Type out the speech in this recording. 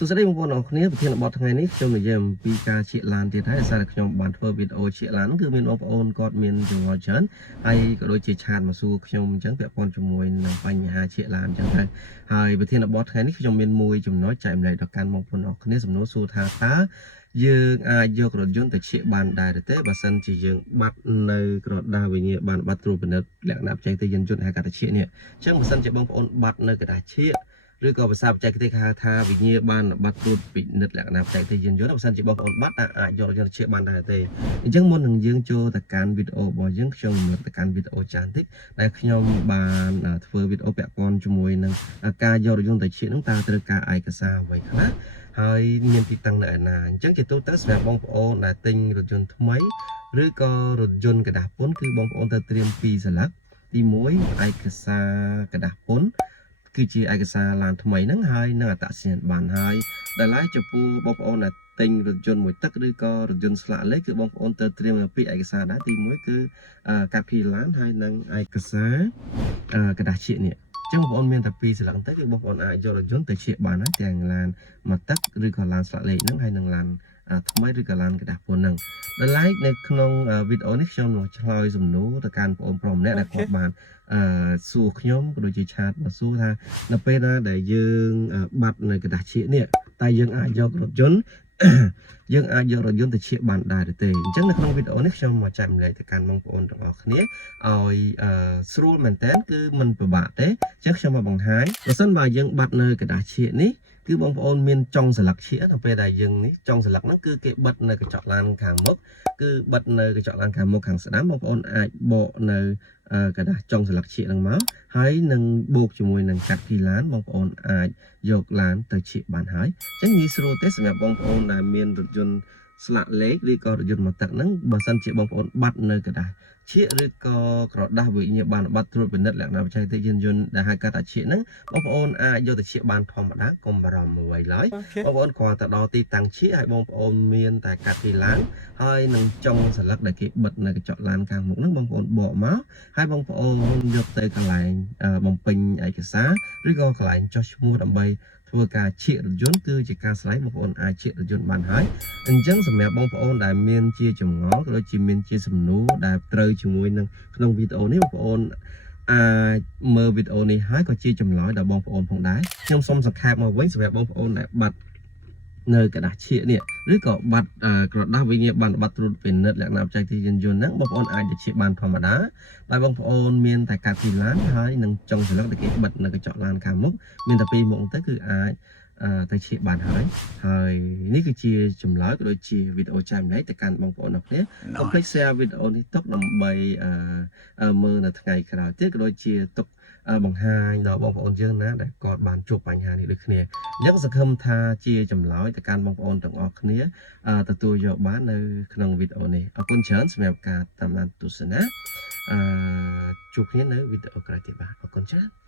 สุดท้ายบางคนออกนี้ประเทศบอทไงนี้จมในเยี่ยมปีกาเชียลานที่ท้ายสารขยมบันเทอร์วิดโอเชียลานคือมีนองโอนกอดมีนจังหวะเชิญไอ้ก็โดยเชี่ยวชาญมาสู้ขยมจังเปียปอนจมวยในปัญหาเชียลานจังไงไอ้ประเทศบอทไงนี้ขยมมีนมวยจมน้อยใจเลยดอกการมองคนออกนี้สมโนสู้ทาตาយើងអាចយករថយន្តទៅឈៀកបានដែរទេបើសិនជាយើងបាត់នៅក្រដាសវិញ្ញាបានបាត់ត្រួតពិនិត្យលក្ខណៈបច្ចេកទេសយន្តយន្តហៅកាត់ឈៀកនេះអញ្ចឹងបើសិនជាបងប្អូនបាត់នៅក្រដាសឈៀកឬក៏ភាសាបច្ចេកទេសគេហៅថាវិញ្ញាបានបាត់ត្រួតពិនិត្យលក្ខណៈបច្ចេកទេសយន្តយន្តបើសិនជាបងប្អូនបាត់អាចយករថយន្តឈៀកបានដែរទេអញ្ចឹងមុននឹងយើងចូលទៅកាន់វីដេអូរបស់យើងខ្ញុំរំលឹកទៅកាន់វីដេអូចានតិចដែលខ្ញុំបានធ្វើវីដេអូពាក់ព័ន្ធជាមួយនឹងការយករថយន្តទៅឈៀកនោះតើត្រូវការឯកសារអ្វីខ្លះហើយមានទីតាំងនៅឯណាអញ្ចឹងជាទូទៅសម្រាប់បងប្អូនដែលទិញរថយន្តថ្មីឬក៏រថយន្តกระดาษពុនគឺបងប្អូនត្រូវត្រៀម2សន្លឹកទី1ឯកសារกระดาษពុនគឺជាឯកសារឡានថ្មីហ្នឹងហើយនឹងអត្តសញ្ញាណប័ណ្ណហើយដែលឡែកចំពោះបងប្អូនដែលទិញរថយន្តមួយទឹកឬក៏រថយន្តស្លាកលេខគឺបងប្អូនត្រូវត្រៀមពីឯកសារដែរទី1គឺកាពីឡានហើយនឹងឯកសារกระดาษឈៀកនេះចឹងបងប្អូនមានតែ2សន្លឹកទៅគឺបងប្អូនអាចយករថយន្តទៅឈៀកបានហើយទាំងឡានមកទឹកឬក៏ឡានស្លាកលេខហ្នឹងហើយនឹងឡានថ្មីឬក៏ឡានកระดาษពុនហ្នឹងដល់ឡែកនៅក្នុងវីដេអូនេះខ្ញុំនឹងឆ្លើយសំណួរទៅកាន់បងប្អូនម្នាក់ដែលគាត់បានសួរខ្ញុំក៏ដូចជាឆាតមកសួរថានៅពេលណាដែលយើងបាត់នៅกระดาษឈៀកនេះតែយើងអាចយករថយន្តយើងអាចយករថយន្តទៅឈៀកបានដែរទេអញ្ចឹងនៅក្នុងវីដេអូនេះខ្ញុំមកចែកម្លែកទៅកាន់បងប្អូនទាំងអស់គ្នាឲ្យស្រួលមែនតើគឺមិនពិបាកទេអញ្ចឹងខ្ញុំមកបង្ហាញបើសិនបើយើងបាត់នៅกระดาษឈៀកនេះគឺបងប្អូនមានចុងសន្លឹកឈៀកដល់ពេលដែលយើងនេះចុងសន្លឹកហ្នឹងគឺគេបិទនៅកញ្ចក់ឡានខាងមុខគឺបិទនៅកញ្ចក់ឡានខាងមុខខាងស្ដាំបងប្អូនអាចបកនៅกระดาษចុងសន្លឹកឈៀកហ្នឹងមកហើយនឹងបូកជាមួយនឹងកាត់ពីឡានបងប្អូនអាចយកឡានទៅឈៀកបានហើយអញ្ចឹងងាយស្រួលទេសម្រាប់បងប្អូនដែលមានរថយន្តស្លាកលេខឬក៏រថយន្តមកទឹកហ្នឹងបើសិនជាបងប្អូនបាត់នៅกระดาษឈៀកឬក៏ក្រដាសវិញ្ញាបនបត្រត្រួតពិនិត្យលក្ខណៈបច្ចេកទេសយន្តយន្តដែលហៅកាត់ថាឈៀកហ្នឹងបងប្អូនអាចយកទៅឈៀកបានធម្មតាកុំបារម្ភអ្វីឡើយបងប្អូនគ្រាន់តែដល់ទីតាំងឈៀកហើយបងប្អូនមានតែកាត់ពីឡានហើយនឹងចុងសន្លឹកដែលគេបិទនៅកញ្ចក់ឡានខាងមុខហ្នឹងបងប្អូនបកមកហើយបងប្អូនយកទៅកន្លែងបំពេញឯកសារឬក៏កន្លែងចុះឈ្មោះដើម្បីធ្វើការឈៀករថយន្តគឺជាការស្លាយបងប្អូនអាចឈៀករថយន្តបានហើយអញ្ចឹងសម្រាប់បងប្អូនដែលមានជាចម្ងល់ក៏ដូចជាមានជាសំណួរដែលត្រូវជាមួយនឹងក្នុងវីដេអូនេះបងប្អូនអាចមើលវីដេអូនេះហើយក៏ជាចម្លើយដល់បងប្អូនផងដែរខ្ញុំសូមសង្ខេបមកវិញសម្រាប់បងប្អូនដែលបាត់នៅกระดาษឈៀកនេះឬក៏បាត់ក្រដាសវិញ្ញាបនបត្រត្រួតពិនិត្យលក្ខណៈបច្ចេកទេសយន្តយន្តហ្នឹងបងប្អូនអាចទៅឈៀកបានធម្មតាហើយបងប្អូនមានតែកាត់ពីឡានហើយនឹងចុងសន្លឹកដែលគេបិទនៅកញ្ចក់ឡានខាងមុខមានតែពីរមុខទៅគឺអាចទៅឈៀកបានហើយនេះគឺជាចម្លើយក៏ដូចជាវីដេអូចែកម្លែកទៅកាន់បងប្អូនអរគ្នាកុំភ្លេច share វីដេអូនេះទុកដើម្បីមើលនៅថ្ងៃក្រោយទៀតក៏ដូចជាទុកបង្ហាញដល់បងប្អូនយើងណាដែលគាត់បានជួបបញ្ហានេះដូចគ្នាអញ្ចឹងសង្ឃឹមថាជាចម្លើយទៅកាន់បងប្អូនទាំងអស់គ្នាទទួលយកបាននៅក្នុងវីដេអូនេះអរគុណច្រើនសម្រាប់ការតាមដានទស្សនាជួបគ្នានៅវីដេអូក្រោយទៀតបាទអរគុណច្រើន